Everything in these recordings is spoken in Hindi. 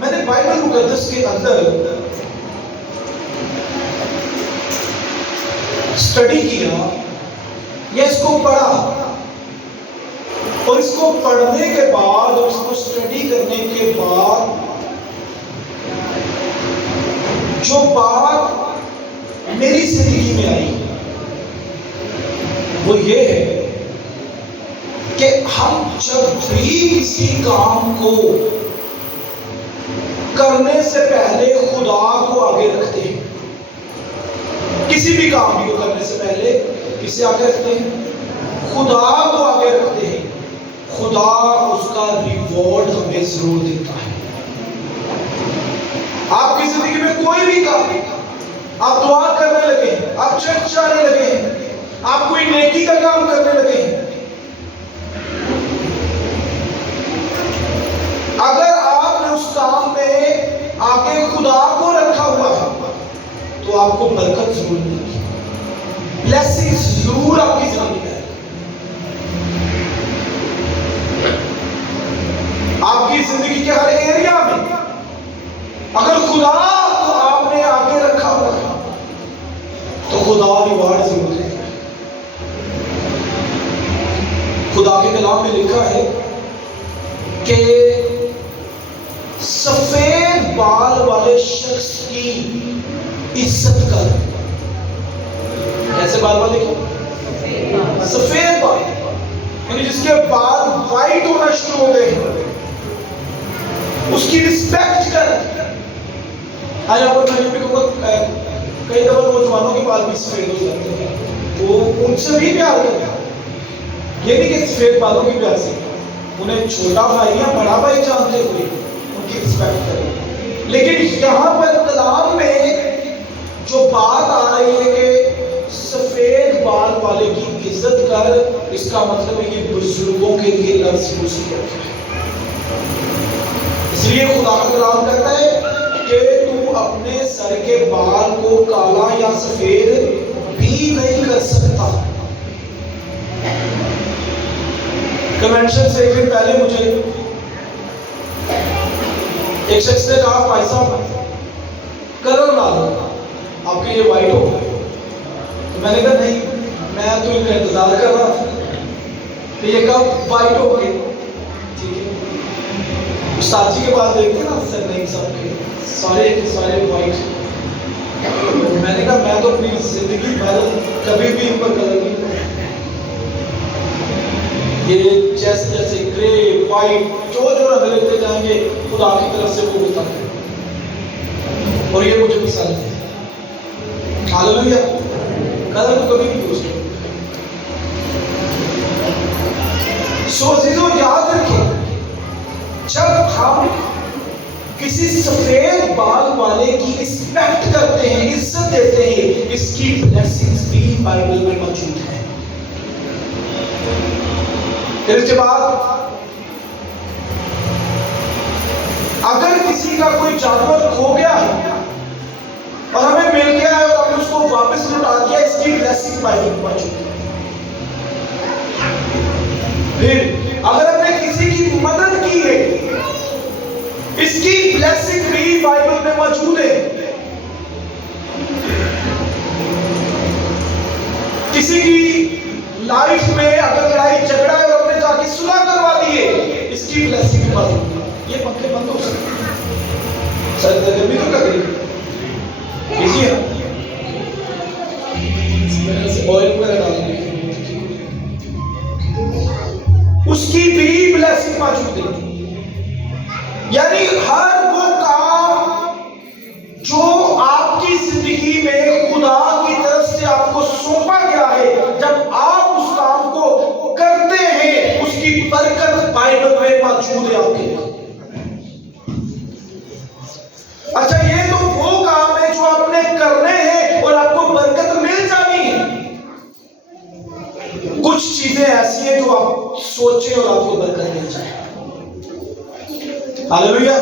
मैंने बाइबल मुकद्दस के अंदर स्टडी किया या इसको पढ़ा, और इसको पढ़ने के बाद और इसको स्टडी करने के बाद जो बात मेरी जिंदगी में आई वो ये है कि हम जब भी किसी काम को करने से पहले खुदा को आगे रखते हैं, किसी भी काम को करने से पहले किसे आगे रखते हैं? खुदा को आगे रखते हैं। खुदा उसका रिवॉर्ड हमें जरूर देता है। आपकी जिंदगी में कोई भी काम, आप दुआ करने लगे, आप चर्च जाने लगे, आप कोई नेकी का काम करने लगे, अगर आपने उस काम में आगे खुदा को रखा हुआ है तो आपको बरकत जरूर मिलेगी, ब्लेसिंग्स जरूर आपकी जिंदगी में। आपकी जिंदगी के हर एरिया में अगर खुदा को आपने आगे रखा हुआ है तो खुदा रिवार्ड जरूर देगा। खुदा के कलाम में लिखा है कि सफेद बाल वाले शख्स की इज्जत कर। कैसे बाल वाले की? सफेद बाल, यानी जिसके बाल वाइट होना शुरू हो गए, उसकी रिस्पेक्ट कर। आज आप कई दफा नौजवानों के बाल भी सफेद हो जाते हैं, तो उनसे भी प्यार करें। ये नहीं कि सफेद बालों की प्यार से, उन्हें छोटा भाई या बड़ा भाई जानते हुए उनकी रिस्पेक्ट करें। लेकिन यहाँ पर कलाम में जो बात आ रही है कि सफेद बाल वाले की इज्जत कर, इसका मतलब है कि बुजुर्गों के लिए लफ्ज यूज किया गया है। इसलिए खुदा का कलाम कहता है कि तू अपने सर के बाल को काला या सफेद भी नहीं कर सकता। कन्वेंशन से एक दिन पहले मुझे एक शख्स ने कहा, भाई साहब कलर ला दो, आपके ये वाइट हो गया। तो मैंने कहा नहीं, मैं तो इनका इंतजार कर रहा था, तो ये कब वाइट हो गए। ठीक है, उस्ताद जी के पास देखते ना सर, नहीं सबके सारे के सारे वाइट। मैंने कहा मैं तो अपनी जिंदगी भर कभी भी इन पर कलर नहीं, ये जैसे जैसे ग्रे वाइट जो रंग लेते जाएंगे खुदा की तरफ से वो होता है, और ये मुझे पसंद है। हालेलुया। कलर तो कभी नहीं यूज करो। सो चीजों याद रखें, जब हम किसी सफेद बाल वाले की रिस्पेक्ट करते हैं, इज्जत देते हैं, इसकी ब्लेसिंग्स भी बाइबल में मौजूद है। फिर इसके बाद अगर किसी का कोई जानवर खो गया है और हमें मिल गया है और हमने उसको वापस लौटा दिया, इसकी ब्लेसिंग बाइबल में मौजूद है। फिर अगर हमने किसी की मदद की है, इसकी ब्लेसिंग भी बाइबल में मौजूद है। किसी की लाइफ में अगर लड़ाई झगड़ा है और हमने जाके सुलह करवा दी है, इसकी ब्लेसिंग भी मौजूद है। ये पंखे बंद हो सकते हैं, सर गर्मी तो लग रही है, ऑयल वगैरह डालने उसकी भी ब्लेसिंग मौजूद है। यानी हर वो काम जो आपकी जिंदगी में खुदा की तरफ से आपको सौंपा गया है, जब आप उस काम को करते हैं, उसकी बरकत बाइबल में मौजूद है आपके। अच्छा, ये तो वो काम है जो आपने करने हैं और आपको बरकत मिल जानी है। कुछ चीजें ऐसी हैं जो आप सोचें और आपको बरकत मिल जाए। हालेलुया।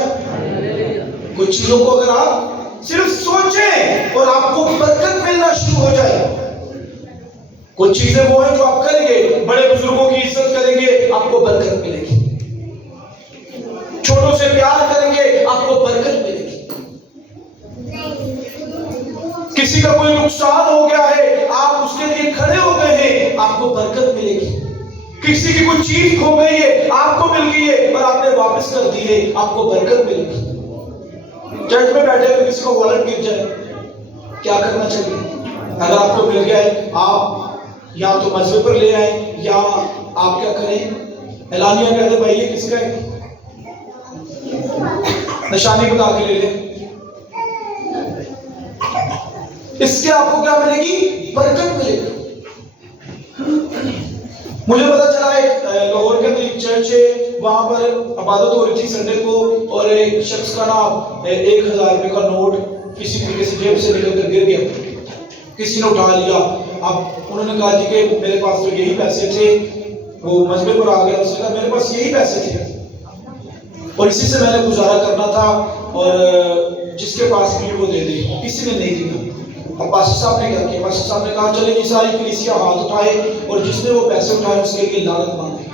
कुछ चीजों को अगर आप सिर्फ सोचें और आपको बरकत मिलना शुरू हो जाए। कुछ चीजें वो हैं जो आप करेंगे, बड़े बुजुर्गों की इज्जत करेंगे, आपको बरकत मिलेगी। छोटों से प्यार करेंगे, आपको नुकसान हो गया है, आप उसके लिए खड़े हो गए हैं, आपको बरकत मिलेगी। किसी की कुछ चीज खो गई है, आपको मिल गई है और आपने वापस कर दी है, आपको बरकत मिलेगी। चर्च में बैठे हुए किसी को वॉलेट गिर जाए, क्या करना चाहिए? अगर आपको मिल गया है, आप या तो मसबे पर ले आए या आप क्या करें, एलानिया कहते भाई ये किसका है, निशानी बता के ले ले। इसके आपको क्या मिलेगी? बरकत मिलेगी। मुझे पता चला एक लाहौर के अंदर एक चर्च है, वहां पर इबादत हो रही थी संडे को, और एक शख्स का ना 1000 रुपए का नोट किसी तरीके से जेब से निकल कर गिर गया, किसी ने उठा लिया। अब उन्होंने कहा जी कि मेरे पास तो यही पैसे थे, वो मजबे पर आ गया, उसने कहा मेरे पास यही पैसे थे और इसी से मैंने गुजारा करना था, और जिसके पास भी वो दे दे। किसी ने नहीं दिया। अब पास्टर साहब ने क्या किया? पास्टर साहब ने कहा चले जी सारी कलीसिया हाथ उठाए और जिसने वो पैसे उठाए उसके लिए लानत मांगे।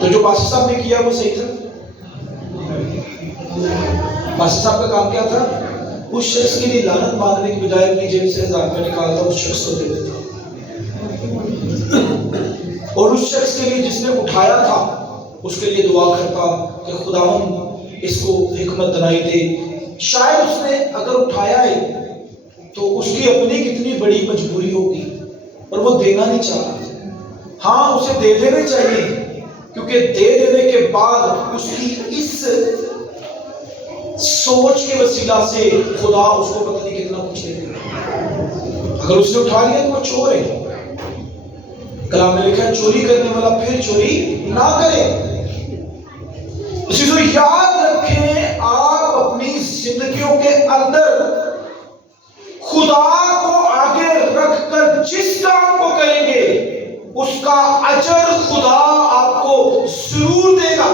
तो जो पास्टर साहब ने किया वो सही था। पास्टर साहब का काम क्या था? उस शख्स के लिए लानत मांगने की बजाय अपनी जेब से 1000 रुपए निकालता, उस शख्स को दे देता, और उस शख्स के लिए जिसने उठाया था उसके लिए दुआ करता कि खुदावंद इसको हिकमत दिलाई दे। शायद उसने अगर उठाया है तो उसकी अपनी कितनी बड़ी मजबूरी होगी और वो देना नहीं चाह रहा। हाँ, उसे दे देना चाहिए, क्योंकि दे देने के बाद उसकी इस सोच के वसीला से खुदा उसको पता नहीं कितना कुछ देगा। अगर उसने उठा लिया तो वो चोर है। कलाम में लिखा है चोरी करने वाला फिर चोरी ना करे। इसी को याद रखें, आप अपनी जिंदगियों के अंदर खुदा को आगे रखकर जिस काम को करेंगे उसका अजर खुदा आपको जरूर देगा।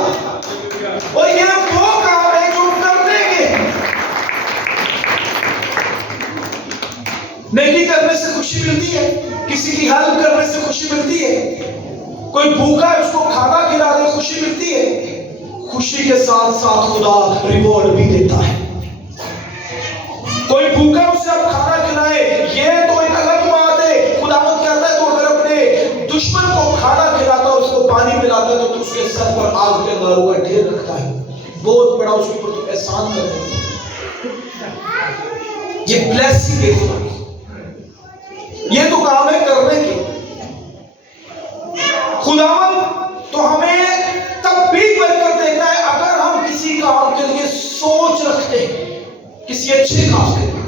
और ये वो काम है जो करने के, नेकी करने से खुशी मिलती है, किसी की हेल्प करने से खुशी मिलती है, कोई भूखा है उसको खाना खिला दे खुशी मिलती है। खुशी के साथ साथ खुदा रिवॉर्ड भी देता है। कोई भूखा उसे आप खाना खिलाए, ये तो एक अलग बात है। खुदावंद कहता है तो अगर अपने दुश्मन को खाना खिलाता और उसको पानी पिलाता तो उसके सर पर आग के अंगारों का ढेर रखता है, बहुत बड़ा उसके ऊपर तो एहसान करता है। ये ब्लेसिंग है खुदा की, ये तो काम है करने के। खुदावंद तो हमें तब भी बरकत देता है अगर हम किसी काम के लिए सोच रखते हैं, किसी अच्छे काम के लिए।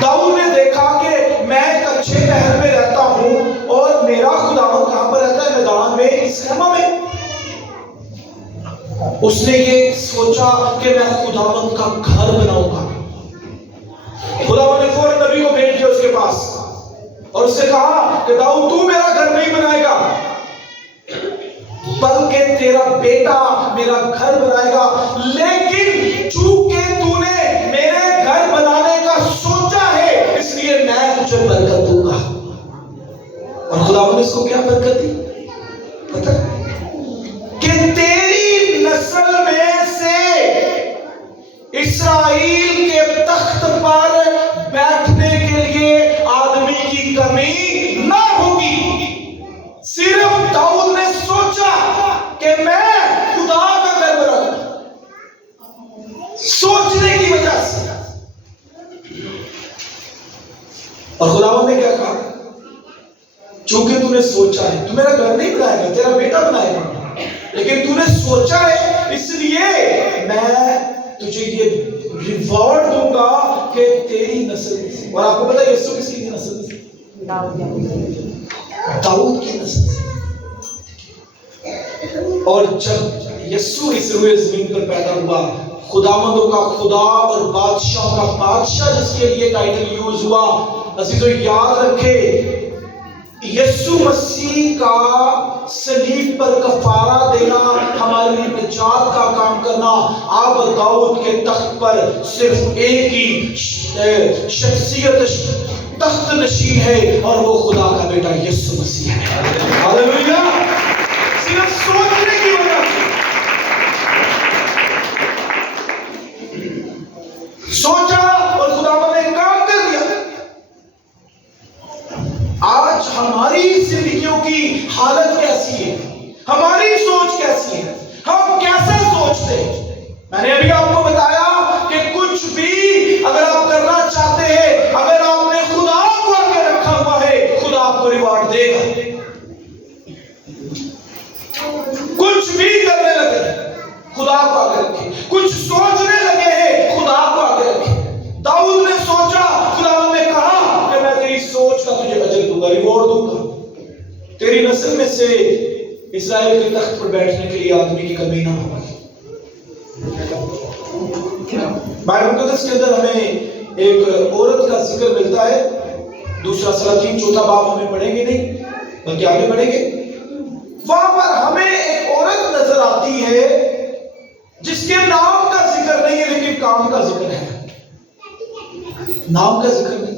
दाऊद ने देखा कि मैं एक अच्छे महल में रहता हूं और मेरा खुदावंद कहां पर रहता है? मैदान में, इस खेमा में। उसने ये सोचा कि मैं खुदावंद का घर बनाऊंगा। खुदावंद ने फौरन नबी को भेज दिया उसके पास और उससे कहा कि दाऊद तू मेरा घर नहीं बनाएगा, बल्कि तेरा बेटा मेरा घर बनाएगा। लेकिन चूंकि तूने मेरे घर बनाने का सोचा है इसलिए मैं तुझे बरकत दूंगा। और खुदावंद ने इसको क्या बरकत दी पता है? कि तेरी नस्ल में से इस्राएल के तख्त पर बैठने के लिए आदमी की कमी ना होगी। सिर्फ दाऊद ने सोचा कि मैं खुदा का घर बनाऊंगा, सोचने की वजह से। और खुदावंद ने क्या कहा? चूंकि तूने सोचा है, तू मेरा घर नहीं बनाएगा, तेरा बेटा बनाएगा, लेकिन तूने सोचा है इसलिए मैं तुझे ये रिवॉर्ड दूंगा कि तेरी नस्ल से। और आपको पता है यीशु किसकी नस्ल से? दाऊद की नस्ल से। और जब यीशु इस रूए जमीन पर पैदा हुआ, खुदावंदों का खुदा और बादशाह का बादशाह जिसके लिए टाइटल यूज हुआ, अजीजों याद रखे यीशु मसीह का सलीब पर कफारा देना, हमारे लिए निजात का काम करना। अब दाऊद के तख्त पर सिर्फ एक ही शख्सियत तख्त नशीन है और वो खुदा का बेटा यीशु मसीह है। हालेलुया। सिर्फ सोचने की वजह से मैंने अभी आपको बताया कि कुछ भी अगर आप करना चाहते हैं, अगर आपने खुदा को आगे रखा हुआ है, खुदा आपको रिवॉर्ड देगा। कुछ भी करने लगे खुदा को आगे रखें, कुछ सोचने लगे हैं खुदा को आगे रखें। दाऊद ने सोचा, खुदावंद ने कहा कि मैं तेरी सोच का तुझे अजर दूंगा, रिवॉर्ड दूंगा। तेरी नस्ल में से इस्राएल के तख्त पर बैठने के लिए आदमी की कमी ना होगी। बाइबल मुकद्दस के अंदर हमें एक औरत का जिक्र मिलता है। दूसरा सलातीन 4 बाब हमें पढ़ेंगे नहीं, बल्कि आगे पढ़ेंगे। वहां पर हमें एक औरत नजर आती है जिसके नाम का जिक्र नहीं है, लेकिन काम का जिक्र है। नाम का जिक्र नहीं,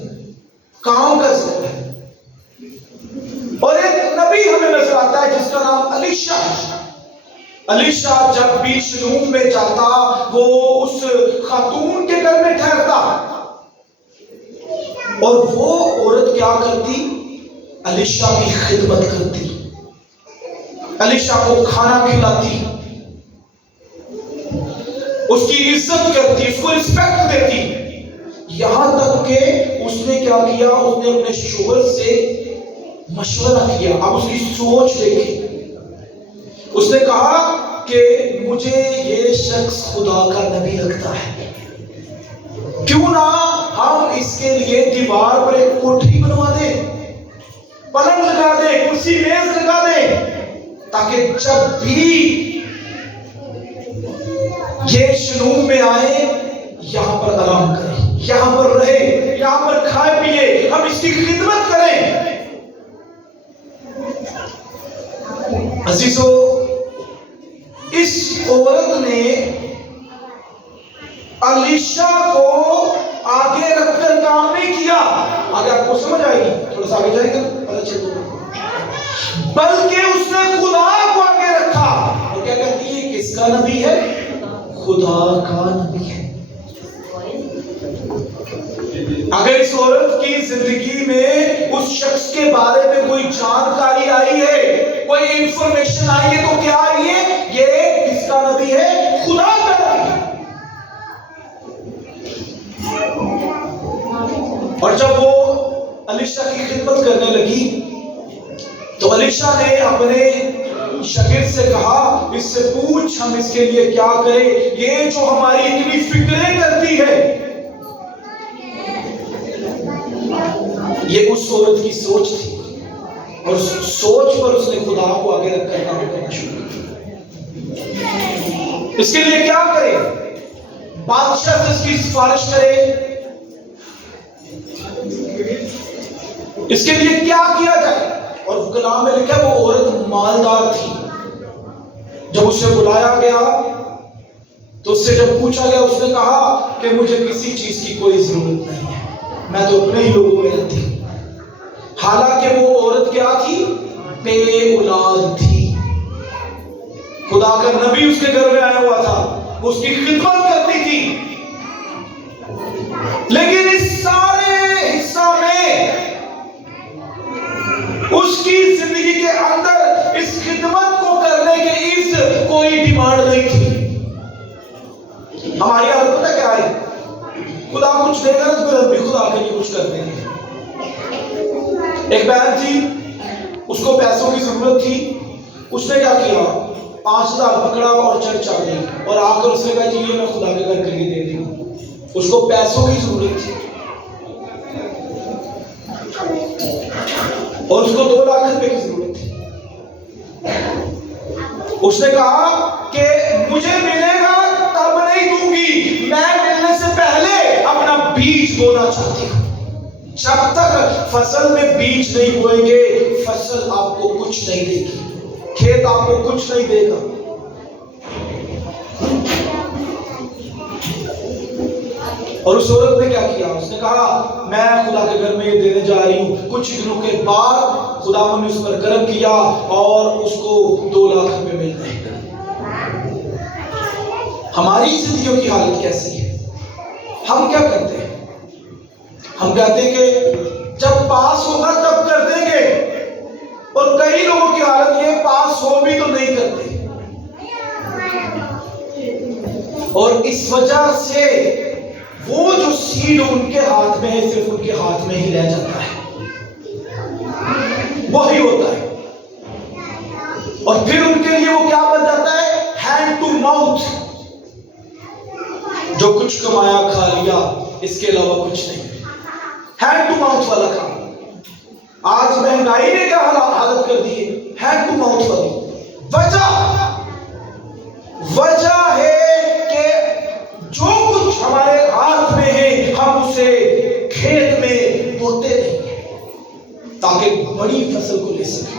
काम का जिक्र है। और एक नबी हमें नजर आता है जिसका नाम अलीशा है। अलीशा जब भी शलूम में जाता, वो उस खातून के घर में ठहरता, और वो औरत क्या करती? अलीशा की खिदमत करती, अलीशा को खाना खिलाती, उसकी इज्जत करती, उसको रिस्पेक्ट देती। यहां तक कि उसने क्या किया, उसने अपने शोहर से मशवरा किया। अब उसकी सोच देखी, उसने कहा कि मुझे ये शख्स खुदा का नबी लगता है, क्यों ना हम इसके लिए दीवार पर एक कोठरी बनवा दें, पलंग लगा दें, कुर्सी मेज लगा दें, ताकि जब भी ये शलूम में आए यहां पर आराम करें, यहां पर रहे, यहां पर खाए पिए, हम इसकी खिदमत करें। अजीजों, इस औरत ने अलीशा को आगे रखकर काम नहीं किया। आगे आपको समझ आएगी, थोड़ा सा आगे जाएगा पता चलेगा। बल्कि उसने खुदा को आगे रखा। और क्या कहती है? किसका नबी है? खुदा का नबी है। अगर इस औरत की जिंदगी में उस शख्स के बारे में कोई जानकारी आई है, कोई इंफॉर्मेशन आई है, तो क्या आई है? ये किसका नबी है? खुदा का नबी है। और जब वो अलीशा की खिदमत करने लगी, तो अलीशा ने अपने शागिर्द से कहा, इससे पूछ हम इसके लिए क्या करें, ये जो हमारी इतनी फिक्रें करती है। ये उस औरत की सोच थी, और सोच पर उसने खुदा को आगे रखकर काम करना शुरू किया। इसके लिए क्या करे? बादशाह से इसकी सिफारिश करे, इसके लिए क्या किया जाए। और कलाम में लिखा, वो औरत मालदार थी। जब उसे बुलाया गया, तो उससे जब पूछा गया, उसने कहा कि मुझे किसी चीज की कोई जरूरत नहीं है, मैं तो अपने ही लोगों में रहती हूं। हालांकि वो औरत क्या थी? बेऔलाद थी। खुदा का नबी उसके घर में आया हुआ था, वो उसकी खिदमत करती थी। लेकिन इस सारे हिस्सा में उसकी जिंदगी के अंदर इस खिदमत को करने के इस कोई डिमांड नहीं थी। हमारी हालत पता क्या है? खुदा कुछ देगा ना, तो भी खुदा के लिए कुछ कर देंगे। एक बहन थी, उसको पैसों की जरूरत थी। उसने क्या किया? 5,000 पकड़ा और चर्च आ गई, और आकर उसने कहा, जी ये मैं खुदा के घर के लिए दे दी। उसको पैसों की जरूरत थी, और उसको 2 लाख रुपए की जरूरत थी। उसने कहा कि मुझे मिलेगा तब नहीं दूंगी, मैं मिलने से पहले अपना बीज बोना चाहती हूँ। जब तक फसल में बीज नहीं बोएंगे, फसल आपको कुछ नहीं देगी, खेत आपको कुछ नहीं देगा। और उस औरत ने क्या किया? उसने कहा, मैं खुदा के घर में ये देने जा रही हूं। कुछ दिनों के बाद खुदावंद ने उस पर करम किया, और उसको 2 लाख रुपए मिल गए। हमारी जिंदगियों की हालत कैसी है? हम क्या करते हैं? हम कहते हैं कि जब पास होगा तब कर देंगे, और कई लोगों की हालत ये, पास हो भी तो नहीं करते। और इस वजह से वो जो सीड उनके हाथ में है सिर्फ उनके हाथ में ही रह जाता है, वही होता है। और फिर उनके लिए वो क्या बन जाता है? हैंड टू माउथ, जो कुछ कमाया खा लिया, इसके अलावा कुछ नहीं। हैंड टू माउथ वाला काम। आज महंगाई ने क्या हालत कर दी है? हैंड टू माउथ वाली। वजह है कि जो कुछ हमारे हाथ में है हम उसे खेत में बोते नहीं ताकि बड़ी फसल को ले सके।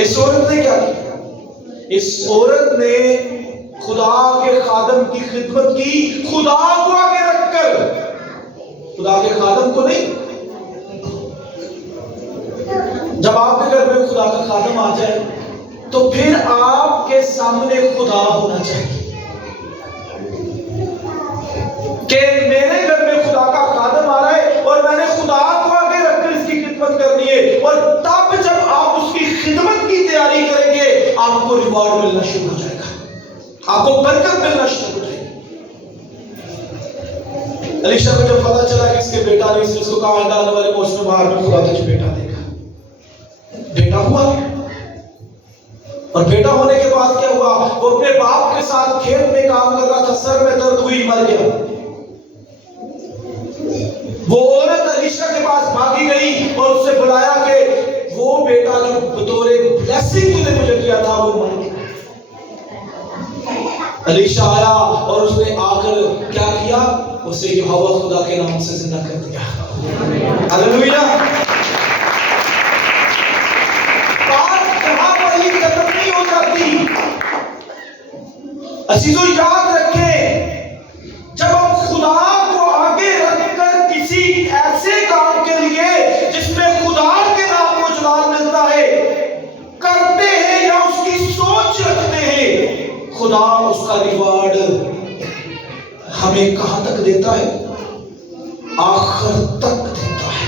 इस औरत ने क्या किया? इस औरत ने खुदा के खादम की खिदमत की, खुदा को आगे रखकर, खुदा के खादम को नहीं। जब आपके घर में खुदा का खादम आ जाए तो फिर आपके सामने खुदा होना चाहिए कि मेरे घर में खुदा का खादम आ रहा है और मैंने खुदा को आगे रखकर इसकी खिदमत करनी है। और तब जब आप उसकी खिदमत की तैयारी करेंगे आपको रिवॉर्ड मिलना शुरू हो जाएगा, आपको बरकत मिलना शुरू हो जाएगी। अलीशा को जब पता चला कि इसके बेटा ने इसको कहा आने वाले मौसम बाहर में खुदा तुझे बेटा देगा, बेटा हुआ। और बेटा होने के बाद क्या हुआ? वो अपने बाप के साथ खेत में काम कर रहा था, सर में दर्द हुई, मर गया। वो औरत अलीशा के पास भागी गई और उससे बुलाया कि वो बेटा जो बतौर ब्लेसिंग तूने मुझे दिया था वो मर गया। अलीशा आया और उसने आकर क्या किया? उसे यहोवा खुदा के नाम से जिंदा कर दिया। हालेलुया। बात जहां पर ही खत्म नहीं हो जाती। अजीजों याद रखें, जब हम खुदा को आगे रखकर किसी ऐसे काम के लिए जिसमें खुदा के नाम को जलाल मिलता है करते हैं या उसकी सोच रखते हैं, खुदा उसका रिवार्ड हमें कहां तक देता है? आखिर तक देता है,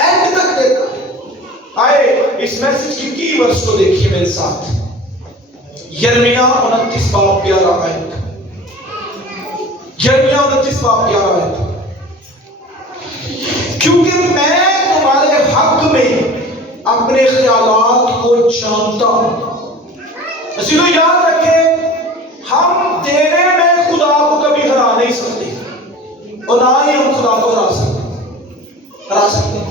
एंड तक देता है। आए इस मैसेज की कीवर्ड्स को देखिए मेरे साथ। यिर्मयाह 29 बाब 11 आयत। यिर्मयाह 29 बाब 11 आयत। क्योंकि मैं तुम्हारे हक में अपने ख्यालात को जानता हूं। इसीलिए याद रखें, हम देने में खुदा को कभी हरा नहीं सकते और ना ही हम खुदा को हरा सकते हैं।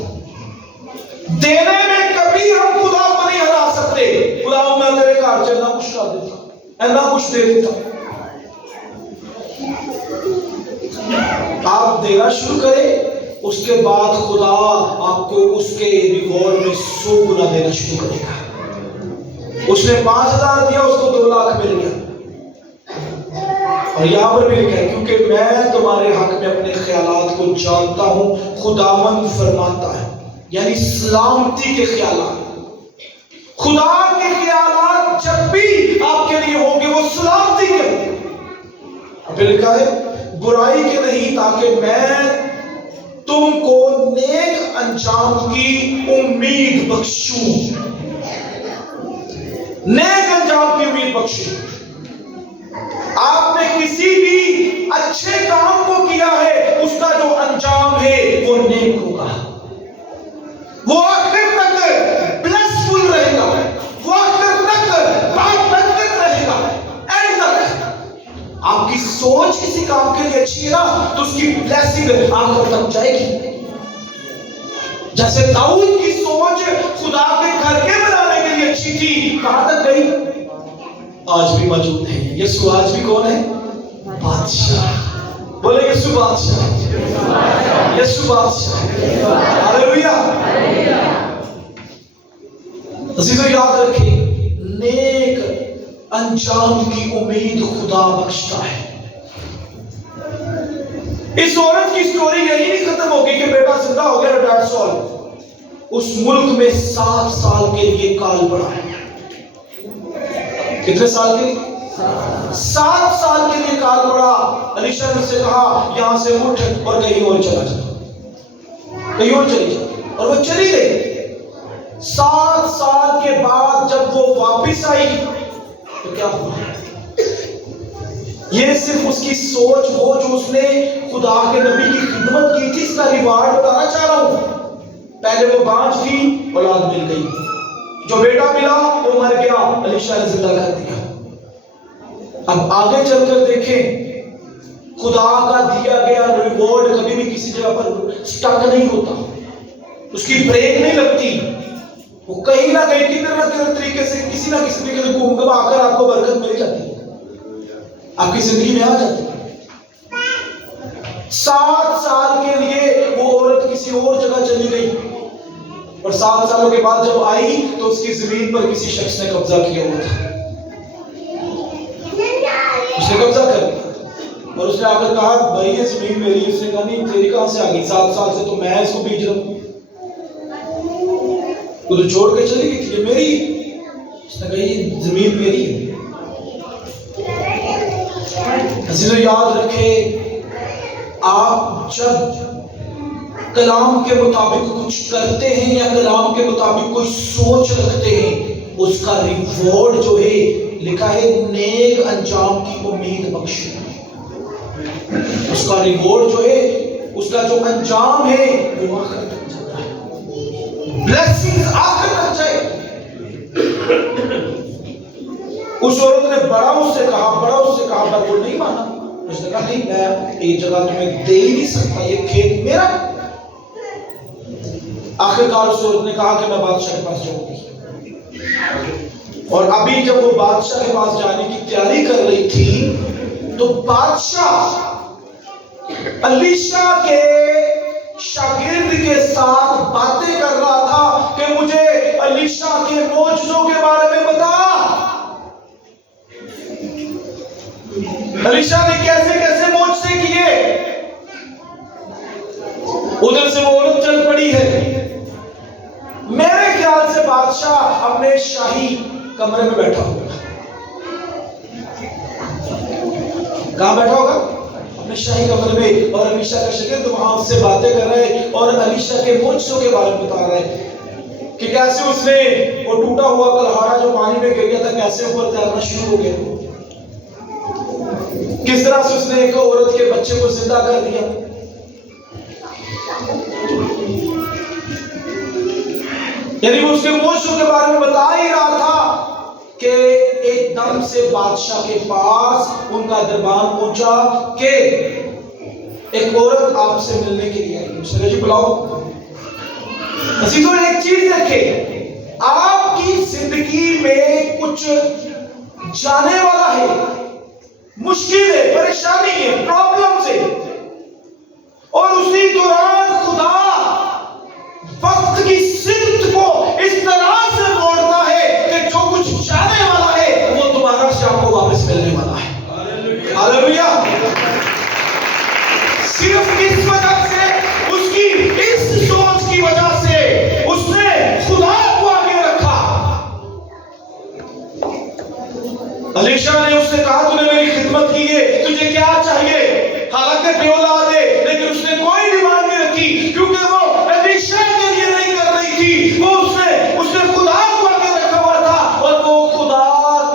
देने में कभी हम खुदा को नहीं हरा सकते। खुदा मैं तेरे घर चलना कुछ कर देता, ऐना कुछ दे देता। आप देना शुरू करें, उसके बाद खुदा आपको उसके रिवॉर्ड में 100 गुना देना शुरू करेगा। उसने 5,000 दिया, उसको 2 लाख मिल गया। और यहां पर भी लिखा है, क्योंकि मैं तुम्हारे हक में अपने ख्यालात को जानता हूं, खुदावंद फरमाता है, यानी सलामती के ख्यालात। खुदा के ख्यालात जब भी आपके लिए होंगे वो सलामती के होंगे। फिर लिखा है बुराई के नहीं, ताकि मैं तुमको नेक अंजाम की उम्मीद बख्शूं। नेक अंजाम की उम्मीद बख्शूं। आपने किसी भी अच्छे काम को किया है, उसका जो अंजाम है वो नेक होगा, वो आखिर तक ब्लेसफुल रहेगा, वो आखिर तक बरकत रहेगा, एंड तक। आपकी सोच किसी काम के लिए अच्छी है ना, तो उसकी ब्लेसिंग आखिर तक जाएगी। जैसे दाऊद की सोच खुदा के घर के बनाने के लिए अच्छी थी, कहां तक गई? आज भी मौजूद है। यीशु आज भी कौन है? बादशाह। बोले यीशु बादशाह, यीशु बादशाह। हालेलुया। अजीजों याद रखिए, नेक अंजाम की उम्मीद खुदा बख्शता है। इस औरत की स्टोरी यही नहीं खत्म होगी कि बेटा जिंदा हो गया, डेट्स ऑल। उस मुल्क में 7 साल के लिए काल पड़ा है। कितने साल के लिए? 7 साल के लिए काल पड़ा। अलीशा ने उससे कहा यहां से उठ और कहीं और चला जा, कहीं और चली जा, और वो चली गई। 7 साल के बाद जब वो वापिस आई तो क्या हुआ? ये सिर्फ उसकी सोच, वो जो उसने खुदा के नबी की खिदमत की थी, इसका रिवार्ड बताना चाह रहा हूं। पहले वो बांझ थी, औलाद मिल गई, जो बेटा मिला वो मर गया, अलीशा ने जिंदा कर दिया। अब आगे चलकर देखें, खुदा का दिया गया रिवॉर्ड कभी भी किसी जगह पर स्टक नहीं होता, उसकी ब्रेक नहीं लगती, वो कहीं ना कहीं किधर ना किधर तरीके से, किसी ना किसी तरीके से घूम आकर आपको बरकत मिल जाती है, आपकी जिंदगी में आ जाती है। 7 साल के लिए वो औरत किसी और जगह चली गई, और 7 सालों के बाद जब आई तो उसकी जमीन पर किसी शख्स ने कब्जा किया हुआ था, उसने कब्जा कर लिया, और उसने आकर कहा भाई ये जमीन मेरी। उसने कहा नहीं, तेरी कहां से आ गई? 7 साल से तो मैं इसको बीज रहा हूं, तो छोड़ के चली गई थी, ये मेरी। उसने कहा ये जमीन मेरी है। अजीजों याद रखे, आप जब कलाम के मुताबिक कुछ करते हैं या कलाम के मुताबिक कोई सोच रखते हैं, उसका रिवॉर्ड जो है लिखा है नेक अंजाम की उम्मीद बख्शे। उसका रिवॉर्ड जो है, उसका जो अंजाम है वो आखिर तक जाता है, ब्लेसिंग्स आखिर तक जाए। उस औरत ने बड़ा उससे कहा, पर वो नहीं माना। उसने कहा नहीं, मैं एक जगह तुम्हें दे ही नहीं सकता, ये खेत मेरा। आखिरकार उस औरत ने कहा कि मैं बादशाह के पास जाऊंगी। और अभी जब वो बादशाह के पास जाने की तैयारी कर रही थी, तो बादशाह अलीशा के शागिर्द के साथ बातें कर रहा था कि मुझे अलीशा के मौजूदों के बारे में बता। अलीशा ने कैसे कैसे मोजज़े किए। उधर से वो औरत चल पड़ी है। मेरे ख्याल से बादशाह अपने शाही कमरे में बैठा होगा। कहां बैठा होगा? अपने शाही कमरे में। और अलीशा का शागिर्द वहां उससे बातें कर रहे हैं और अलीशा के मोजज़ों के बारे में बता रहे हैं कि कैसे उसने वो टूटा हुआ कलहाड़ा जो पानी में गिर गया था, कैसे ऊपर तैरना शुरू हो गया, किस तरह से उसने एक औरत के बच्चे को जिंदा कर दिया। यानी वो उसके मोजों के बारे में बता ही रहा था कि एकदम से बादशाह के पास उनका दरबार पहुंचा कि एक औरत आपसे मिलने के लिए आई। उसने जी बुलाओ। अजीजों एक चीज देखें, आपकी जिंदगी में कुछ जाने वाला है, मुश्किल है, परेशानी है, प्रॉब्लम है, और उसी दौरान खुदा वक्त की सिमत को इस तरह से मोड़ता है कि जो कुछ जाने वाला है वो दोबारा से आपको वापस मिलने वाला है। हालेलुया। सिर्फ इस वजह से, उसकी इस सोच की वजह से उसने खुदा को आगे रखा। अलीशा ने उससे कहा तूने मेरी खिदमत की है, तुझे क्या चाहिए? हालांकि बेऔलाद है, लेकिन उसने कोई डिमांड नहीं रखी, क्योंकि वो अलीशा के लिए नहीं कर रही थी, वो उसने खुदा को आगे रखा हुआ था, और वो खुदा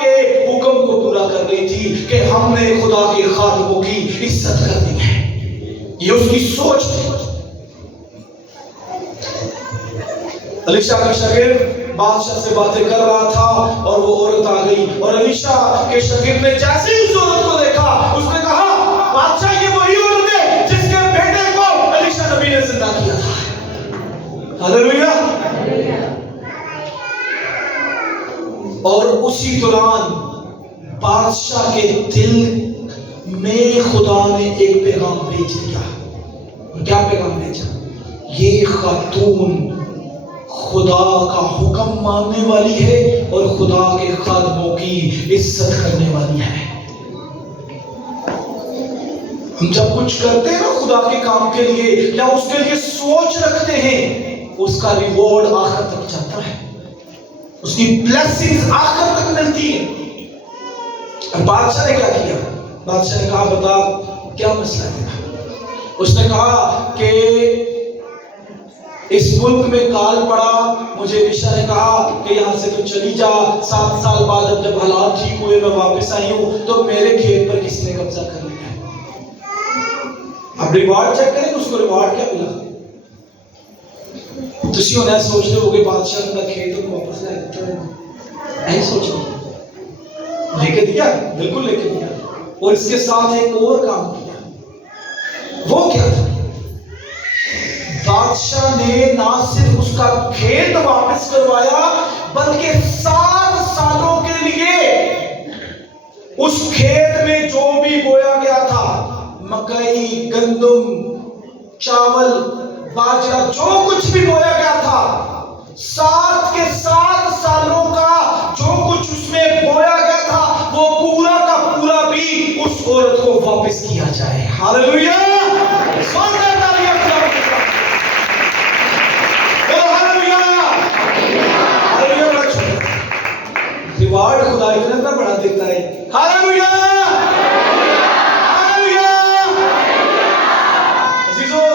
के हुक्म को पूरा कर रही थी कि हमने खुदा के खादिमों की इज्जत करनी है। ये उसकी सोच थी। अलीशा का शागिर्द बादशाह से बातें कर रहा था और वो औरत आ गई, और अलीशा के शागिर्द ने जैसे ही उस औरत को देखा, उसने कहा बादशाह ये वही औरत है जिसके बेटे को अलीशा नबी ने जिंदा किया था। हालेलुया। और उसी दौरान बादशाह के दिल में खुदा ने एक पैगाम भेज दिया। क्या पैगाम भेजा? ये खातून खुदा का हुक्म मानने वाली है और खुदा के खादमों की इज्जत करने वाली है। हम जब कुछ करते हैं ना खुदा के काम के लिए या उसके लिए सोच रखते हैं, उसका रिवॉर्ड आखिर तक जाता है, उसकी ब्लेसिंग्स आखिर तक मिलती है। बादशाह ने क्या किया? बादशाह ने कहा बता क्या मसला है। उसने कहा कि इस मुल्क में काल पड़ा, मुझे एलीशा ने कहा कि यहाँ से तो चली जा। 7 साल बाद अब जब हालात ठीक हुए मैं वापस आई हूँ तो मेरे खेत पर किसने कब्जा कर लिया। अब रिवार्ड चेक करें, उसको रिवार्ड क्या मिला। तुसी होना सोच रहे होगे बादशाह का खेत तो वापस ला देता है, नहीं सोच रहे। लेके दिया, बिल्कुल लेके दिया। और इसके साथ एक और काम किया। वो क्या था? बादशाह ने ना सिर्फ उसका खेत वापस करवाया बल्कि 7 सालों के लिए उस खेत में जो भी बोया गया था, मकई, गंदम, चावल, बाजरा, जो कुछ भी बोया गया था, 7 के 7 सालों का जो कुछ उसमें बोया गया था वो पूरा का पूरा भी उस औरत को वापस किया जाए। हालेलुया। रिवार्ड खुदा इतना बड़ा देता है। हालेलुया। हालेलुया। अजीजों,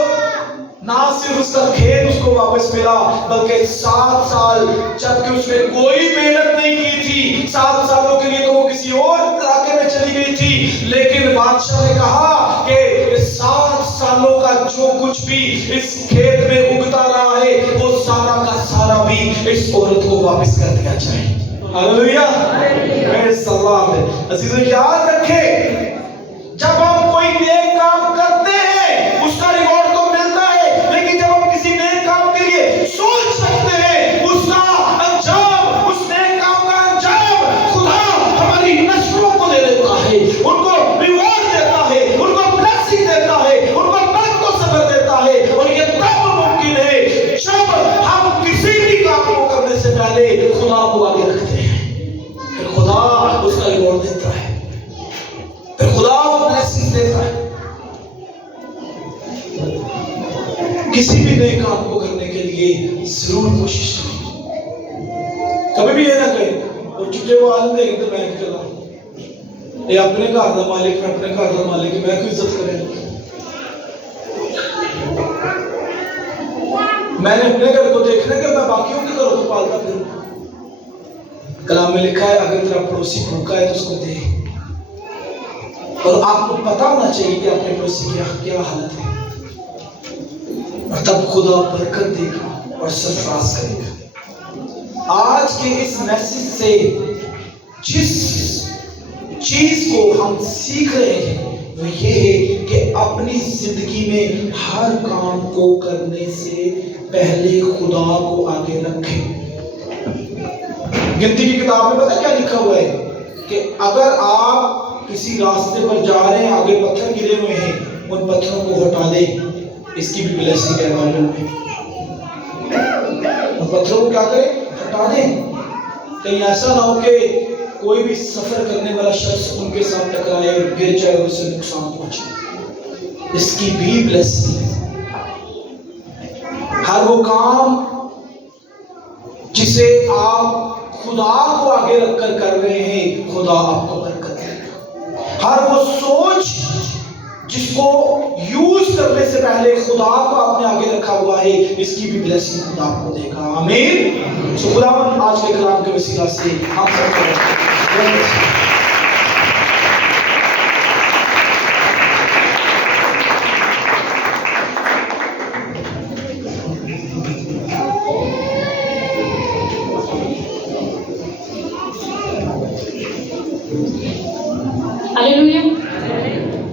ना सिर्फ उसका खेत उसको वापस मिला बल्कि 7 साल, जबकि उसने कोई मेहनत नहीं की थी, 7 सालों के लिए तो वो किसी और इलाके में चली गई थी, लेकिन बादशाह ने कहा कि 7 सालों का जो कुछ भी इस खेत में उगता रहा है वो सारा का सारा भी इस औरत को वापस कर दिया जाए। हालेलुया। मैं सलाम है। अजीजों, याद रखें, जब हम कोई नेक काम करते हैं उसका रिवॉर्ड तो मिलता है, लेकिन जब हम किसी नेक काम के लिए सोच सकते हैं उसका अंजाम, उस नेक काम का अंजाम खुदा हमारी नस्लों को दे देता है, उनको रिवॉर्ड देता है, उनको ब्लेसिंग देता है, उनको बरकत सबर देता है। और ये तब मुमकिन है जब हम किसी भी काम को करने से पहले खुदा को आगे रखते हैं, फिर खुदा उसका रिवॉर्ड देता है, फिर खुदा वो ब्लेसिंग देता है। किसी भी नए काम को करने के लिए जरूर कोशिश करें। कभी भी ये ना करें और चुटे वो आदमी देखें तो मैं करा ये अपने घर का मालिक, मैं अपने घर का मालिक, मैं क्यों इज्जत करें। मैंने अपने घर को देखना कि मैं बाकियों के घरों को पालता फिरूं। कलाम में लिखा है अगर तेरा पड़ोसी भूखा है तो उसको दे। और आपको पता होना चाहिए कि अपने पड़ोसी की क्या हालत है, और तब खुदा बरकत देगा और सरफराज करेगा। आज के इस मैसेज से जिस चीज को हम सीख रहे हैं वो ये है कि अपनी जिंदगी में हर काम को करने से पहले खुदा को आगे रखें। गिनती की किताब में पता क्या लिखा हुआ है कि अगर आप किसी रास्ते पर जा रहे हैं, आगे पत्थर गिरे हुए हैं, उन पत्थरों को हटा दें। इसकी भी ब्लेसिंग है बाइबल में। उन पत्थरों को क्या करें? हटा दें। कहीं ऐसा ना हो कि कोई भी सफर करने वाला शख्स उनके साथ टकराए, गिर जाए और उसे नुकसान पहुंचे। इसकी भी ब्लेसिंग है। हर वो काम जिसे आप खुदा को आगे रखकर कर रहे हैं, खुदा आपको बरकत देगा। हर वो सोच जिसको यूज करने से पहले खुदा को आपने आगे रखा हुआ है, इसकी भी ब्लेसिंग खुदा आपको देगा। आमीन। सो खुदावंद आज के कलाम के वसीला से हम सबको हालेलुया।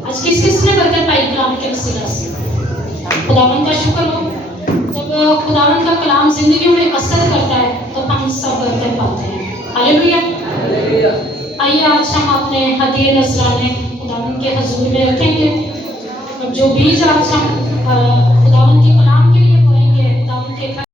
आज किस किसने बरकत पाई कलाम के वसीला से? खुदावंद का शुक्र हो। जब खुदावंद का कलाम जिंदगी में असर करता है तो हम सब बरकत पाते हैं। हालेलुया। आइए आज हम अपने हदीये नजराने खुदावंद के हजूर में रखेंगे। और जो बीज आज हम खुदावंद के कलाम के लिए बोएंगे, खुदावंद के